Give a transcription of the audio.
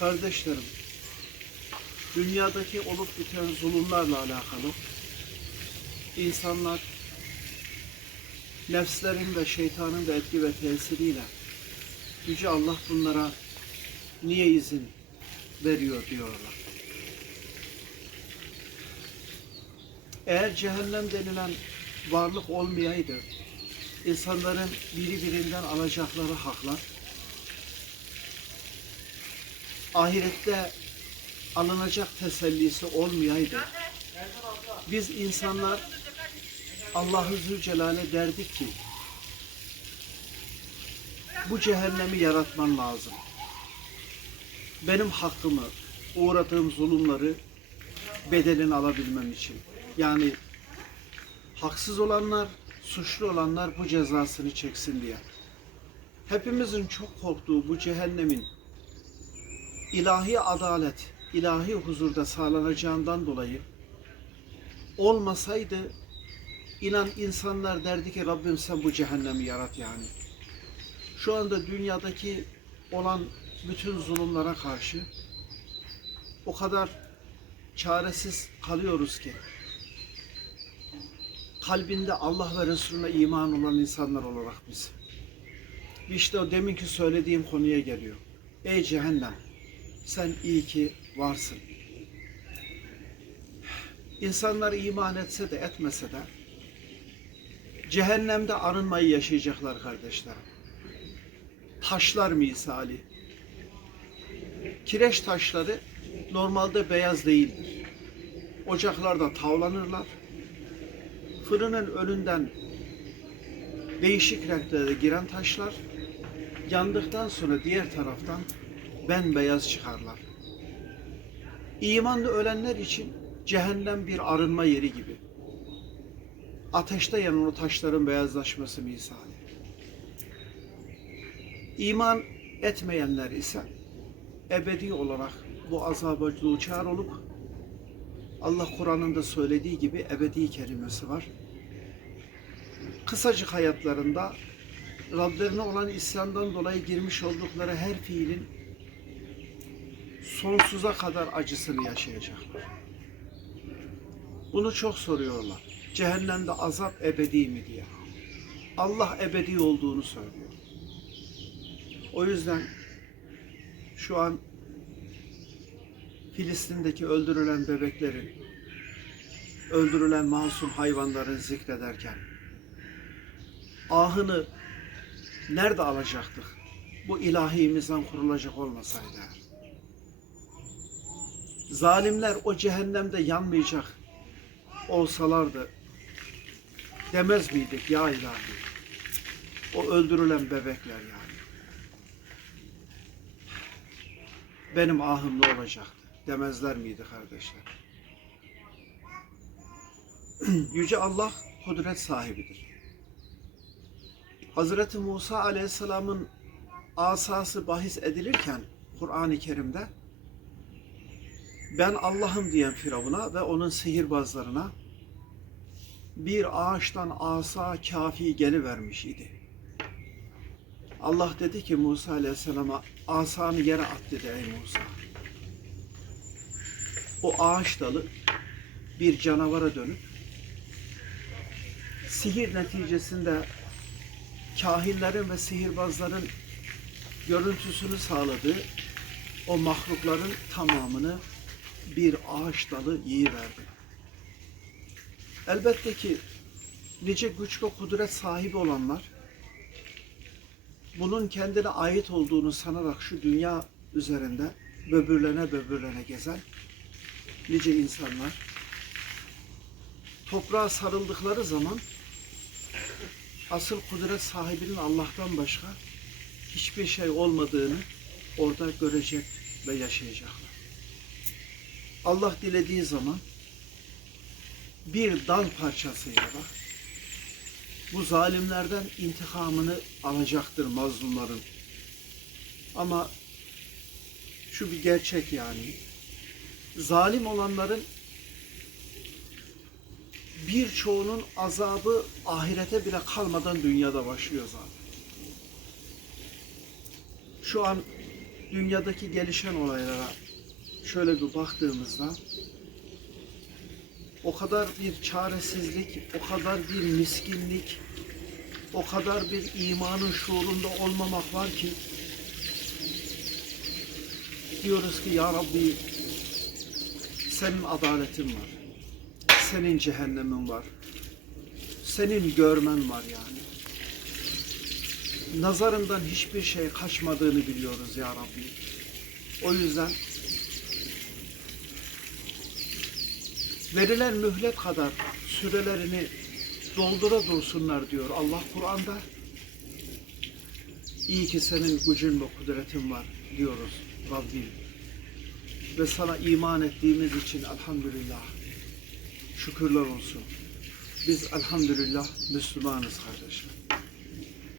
Kardeşlerim, dünyadaki olup biten zulümlerle alakalı insanlar nefslerin ve şeytanın da etki ve tesiriyle Yüce Allah bunlara niye izin veriyor diyorlar. Eğer cehennem denilen varlık olmayaydı, insanların biri birinden alacakları haklar, ahirette alınacak tesellisi olmayaydı, biz insanlar Allahu Zülcelal'e derdik ki, bu cehennemi yaratman lazım. Benim hakkımı, uğradığım zulümleri bedelini alabilmem için. Yani haksız olanlar, suçlu olanlar bu cezasını çeksin diye. Hepimizin çok korktuğu bu cehennemin ilahi adalet, ilahi huzurda sağlanacağından dolayı olmasaydı inan insanlar derdi ki Rabbim sen bu cehennemi yarat yani. Şu anda dünyadaki olan bütün zulümlere karşı o kadar çaresiz kalıyoruz ki kalbinde Allah ve Resulüne iman olan insanlar olarak biz. İşte o deminki söylediğim konuya geliyor. Ey cehennem sen iyi ki varsın. İnsanlar iman etse de etmese de cehennemde arınmayı yaşayacaklar kardeşlerim. Taşlar misali. Kireç taşları normalde beyaz değildir. Ocaklarda tavlanırlar. Fırının önünden değişik renklere giren taşlar yandıktan sonra diğer taraftan bembeyaz çıkarlar. İmanlı ölenler için cehennem bir arınma yeri gibi. Ateşte yanan o taşların beyazlaşması misali. İman etmeyenler ise ebedi olarak bu azaba duçar olup Allah Kur'an'ında söylediği gibi ebedi kelimesi var. Kısacık hayatlarında Rablerine olan isyandan dolayı girmiş oldukları her fiilin sonsuza kadar acısını yaşayacaklar. Bunu çok soruyorlar. Cehennemde azap ebedi mi diye. Allah ebedi olduğunu söylüyor. O yüzden şu an Filistin'deki öldürülen bebeklerin, öldürülen masum hayvanların zikrederken ahını nerede alacaktık? Bu ilahi mizan kurulacak olmasaydı. Zalimler o cehennemde yanmayacak olsalardı demez miydik ya ilahi? O öldürülen bebekler yani. Benim ahım ne olacaktı? Demezler miydi kardeşler? Yüce Allah kudret sahibidir. Hazreti Musa Aleyhisselam'ın asası bahis edilirken Kur'an-ı Kerim'de ben Allah'ım diyen Firavun'a ve onun sihirbazlarına bir ağaçtan asa kafi gelivermiş idi. Allah dedi ki Musa Aleyhisselam'a asanı yere at dedi ey Musa. O ağaç dalı bir canavara dönüp sihir neticesinde kahinlerin ve sihirbazların görüntüsünü sağladığı o mahlukların tamamını bir ağaç dalı yiyiverdi. Elbette ki nice güç ve kudret sahibi olanlar bunun kendine ait olduğunu sanarak şu dünya üzerinde böbürlene böbürlene gezen nice insanlar toprağa sarıldıkları zaman asıl kudret sahibinin Allah'tan başka hiçbir şey olmadığını orada görecek ve yaşayacaklar. Allah dilediği zaman bir dal parçasıyla da bu zalimlerden intikamını alacaktır mazlumların. Ama şu bir gerçek yani. Zalim olanların birçoğunun azabı ahirete bile kalmadan dünyada başlıyor zaten. Şu an dünyadaki gelişen olaylara şöyle bir baktığımızda o kadar bir çaresizlik, o kadar bir miskinlik, o kadar bir imanın şuurunda olmamak var ki diyoruz ki ya Rabbi senin adaletin var. Senin cehennemin var. Senin görmen var yani. Nazarından hiçbir şey kaçmadığını biliyoruz ya Rabbi. O yüzden verilen mühlet kadar sürelerini doldura dursunlar diyor Allah Kur'an'da. İyi ki senin gücün ve kudretin var diyoruz Rabbim. Ve sana iman ettiğimiz için elhamdülillah şükürler olsun. Biz elhamdülillah Müslümanız kardeşler.